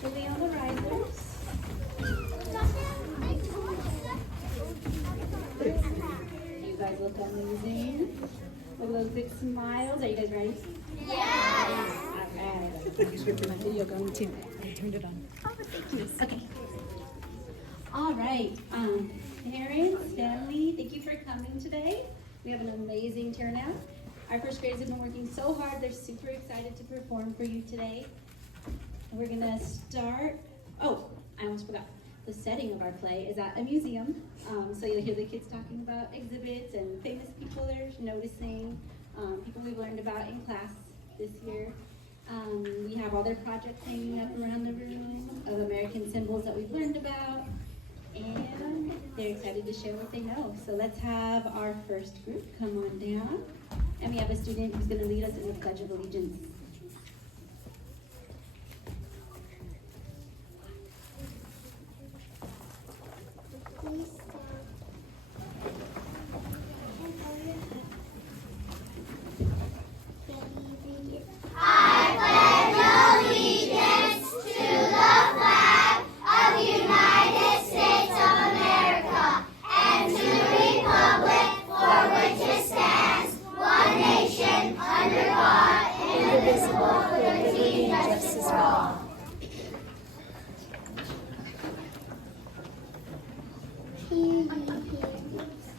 carefully on the risers. You guys look amazing. Look at those big smiles. Are you guys ready? Yes! Okay. My video going too. I turned it on. Oh, thank you. Okay. All right. Parents, family, thank you for coming today. We have an amazing turnout. Our first graders have been working so hard. They're super excited to perform for you today. We're gonna start. Oh, I almost forgot. The setting of our play is at a museum. So you'll hear the kids talking about exhibits and famous people they're noticing, people we've learned about in class this year. We have all their projects hanging up around the room of American symbols that we've learned about. And they're excited to share what they know. So let's have our first group come on down. And we have a student who's going to lead us in the Pledge of Allegiance.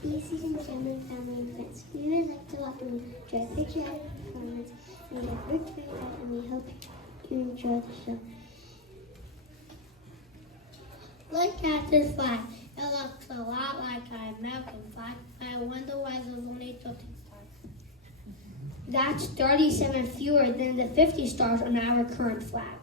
Species and gentlemen, family and friends. We would like to welcome you to our patriotic performance, and we have worked very hard, and we hope you enjoy the show. Look at this flag. It looks a lot like our American flag, but I wonder why there's only 30 stars. That's 37 fewer than the 50 stars on our current flag.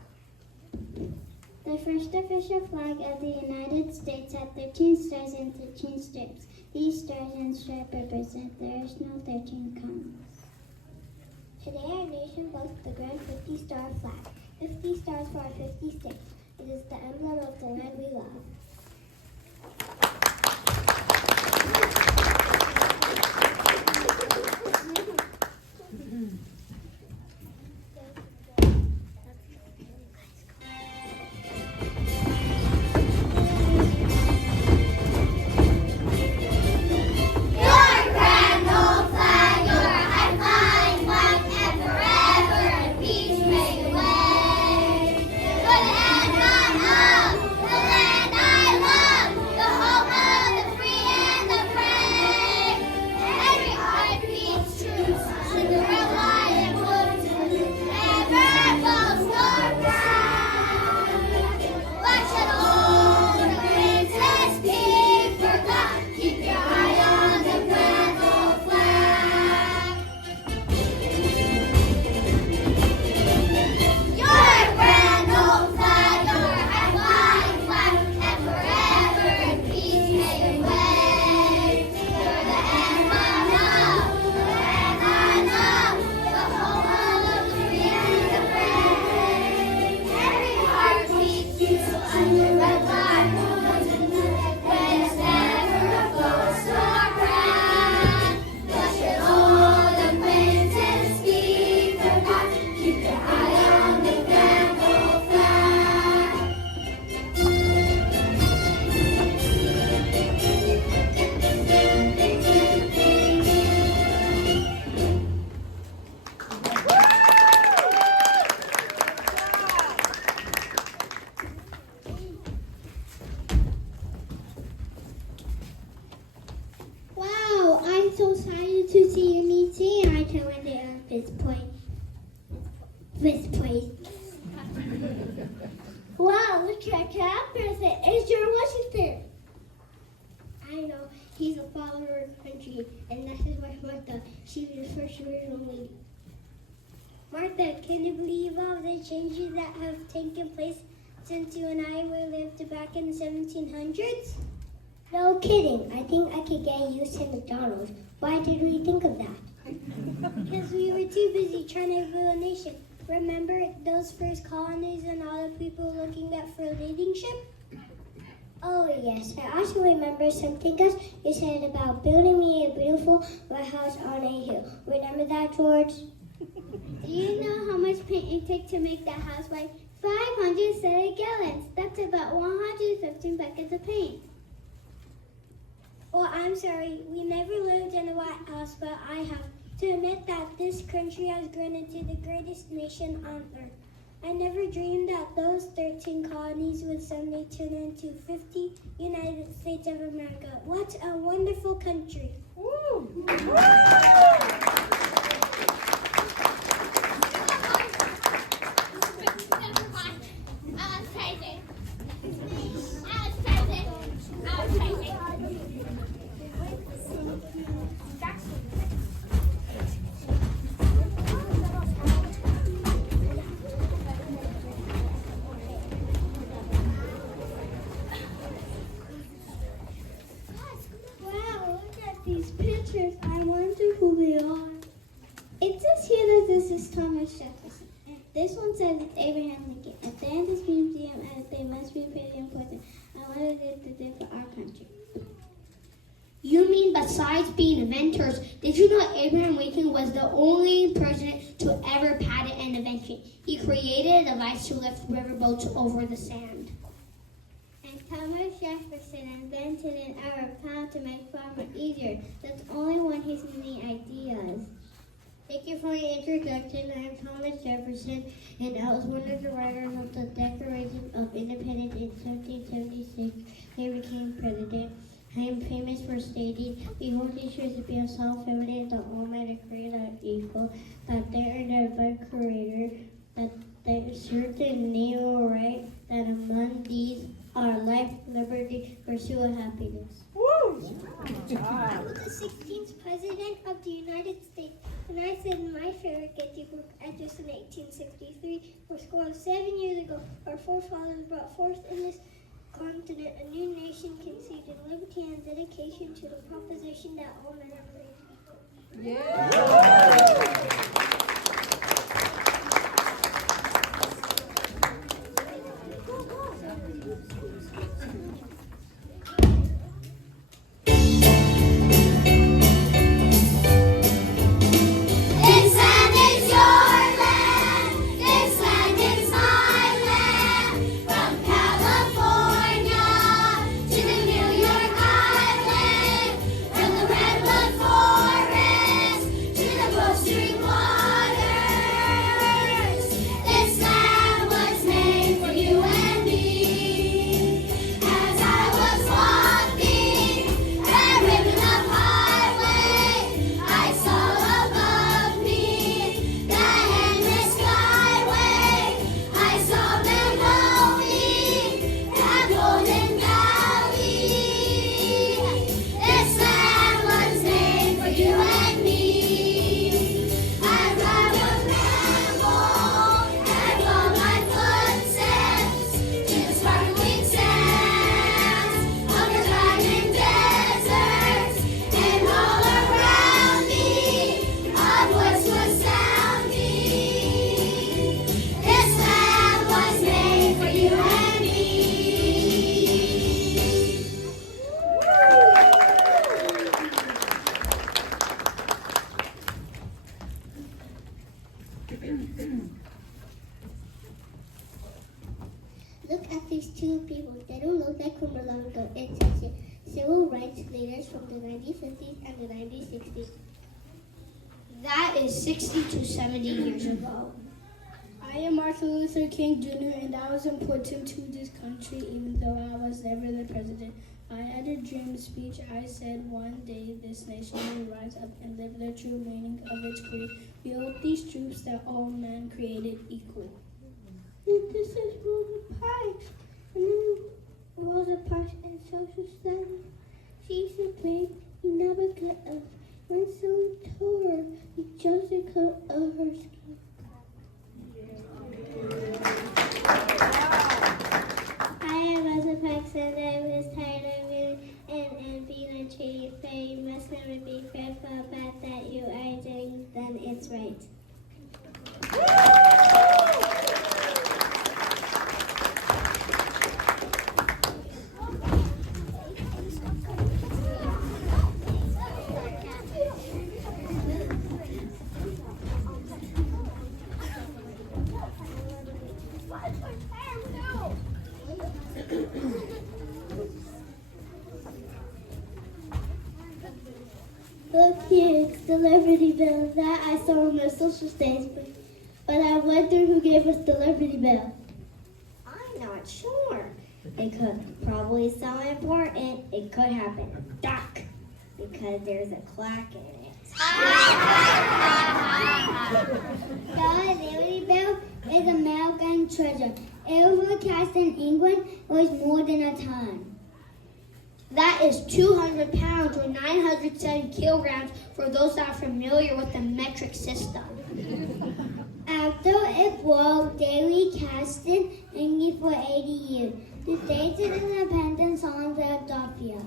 The first official flag of the United States had 13 stars and 13 stripes. These stars and stripes represent the original 13 colonies. Today our nation boasts the grand 50-star flag. 50 stars for our 50 states. It is the emblem of the land we love. So excited to see you, Nietzsche. I can win the Fifth place. Wow, look at that person. It's George Washington. I know, he's a follower of the country, and that's his wife Martha. She was the first original lady. Martha, can you believe all the changes that have taken place since you and I lived back in the 1700s? No kidding. I think I could get used to McDonald's. Why did we think of that? Because we were too busy trying to build a nation. Remember those first colonies and all the people looking at for leadership? Oh yes, I also remember something else you said about building me a beautiful white house on a hill. Remember that, George? Do you know how much paint it took to make that house white? 500 Silica paint. Well, I'm sorry, we never lived in a White House, but I have to admit that this country has grown into the greatest nation on earth. I never dreamed that those 13 colonies would someday turn into 50 United States of America. What a wonderful country. Woo! Wow, look at these pictures. I wonder who they are. It says here that this is Thomas Jefferson. This one says it's Abraham Lincoln. If they're in this museum, they must be pretty important. I wonder what they did for our country. You mean besides being inventors, did you know Abraham Lincoln was the only president to ever patent an invention? He created a device to lift riverboats over the sand. And Thomas Jefferson invented an hour plow to make farming easier. That's only one of his many ideas. Thank you for your introduction. I am Thomas Jefferson, and I was one of the writers of the Declaration of Independence in 1776. I became president. I am famous for stating, behold, he shows to be a self-evident that all men are created equal, that there is no divine creator, that there is certain natural right, that among these are life, liberty, pursuit of happiness. I was the 16th President of the United States, and I said my favorite Getty book address in 1863 was scored 7 years ago. Our forefathers brought forth in this continent a new nation conceived in liberty and dedication to the proposition that all men are created equal. This land is your land. This land is my land. From California to the New York Island, from the redwood forest to the Gulf Stream waters. This land was made for you and me. As I was walking that ribbon of highway, I saw above me the endless skyway. I saw Magnolia and Golden Valley. This land was made for you and me. As I was ramble and follow my footsteps to the sparkling sands of the diamond deserts, and all around me a voice was sounding. This land was made for you and me. Look at these two people. They don't look like from a long ago. It says here, civil rights leaders from the 1950s and the 1960s. That is 60 to 70 years ago. I am Martin Luther King Jr. and I was important to this country even though I was never the president. I had a dream speech. I said one day this nation will rise up and live the true meaning of its creed. Behold these truths that all men created equal. And this is Rosa Parks. And then Rosa Parks and social studies. She's a brave, you never could have. When someone told her, you chose the color of her skin. I am Rosa Parks and I was tired of being and being a tree. Fair, you must never be fearful about that you are doing, then it's right. Look here, it's the Liberty Bell that I saw on my social stage. But I wonder who gave us the Liberty Bell. I'm not sure. It could probably so important. It could happen dark because there's a clock in it. The Liberty Bell is American treasure. It was cast in England. It was more than a ton. That is 200 pounds or 907 kilograms for those that are familiar with the metric system. After it broke, they recast it England for 80 years. The States of Independence on Philadelphia.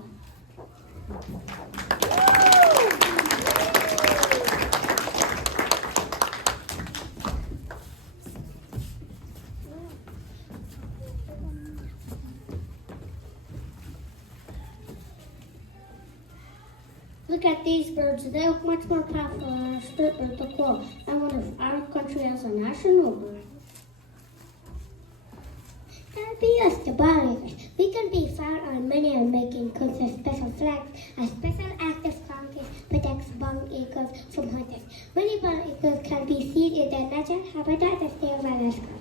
Look at these birds. They look much more powerful than our spirit bird, the crow. I wonder if our country has a national bird. That'd be us, the Patriotic. We can be found on many American codes as special flags. A special act of Congress protects bald eagles from hunters. Many bald eagles can be seen in their natural habitat the state of Alaska.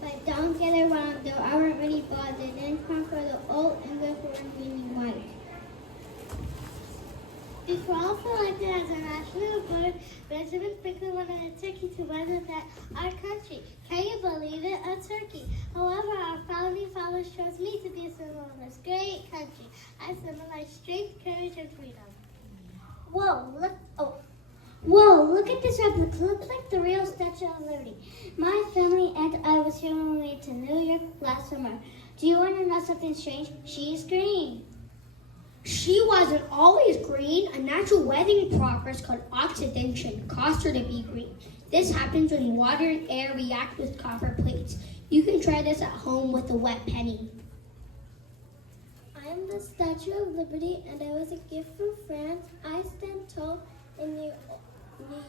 But don't get it wrong, there aren't many birds. They didn't come for the old English word meaning white. The crow selected as a national bird, Benjamin Franklin wanted a turkey to represent our country. Can you believe it? A turkey. However, our founding fathers chose me to be a symbol of this great country. I symbolize strength, courage, and freedom. Whoa, look at this replica. Looks like the real Statue of Liberty. My family and I was here when we went to New York last summer. Do you want to know something strange? She's green. She wasn't always green. A natural weathering process called oxidation caused her to be green. This happens when water and air react with copper plates. You can try this at home with a wet penny. I am the Statue of Liberty, and I was a gift from France. I stand tall in New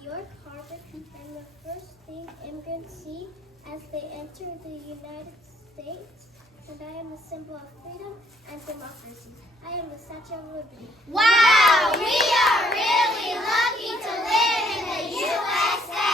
York Harbor, and the first thing immigrants see as they enter the United States. And I am a symbol of freedom and democracy. I am the Statue of Liberty. Wow, we are really lucky to live in the USA!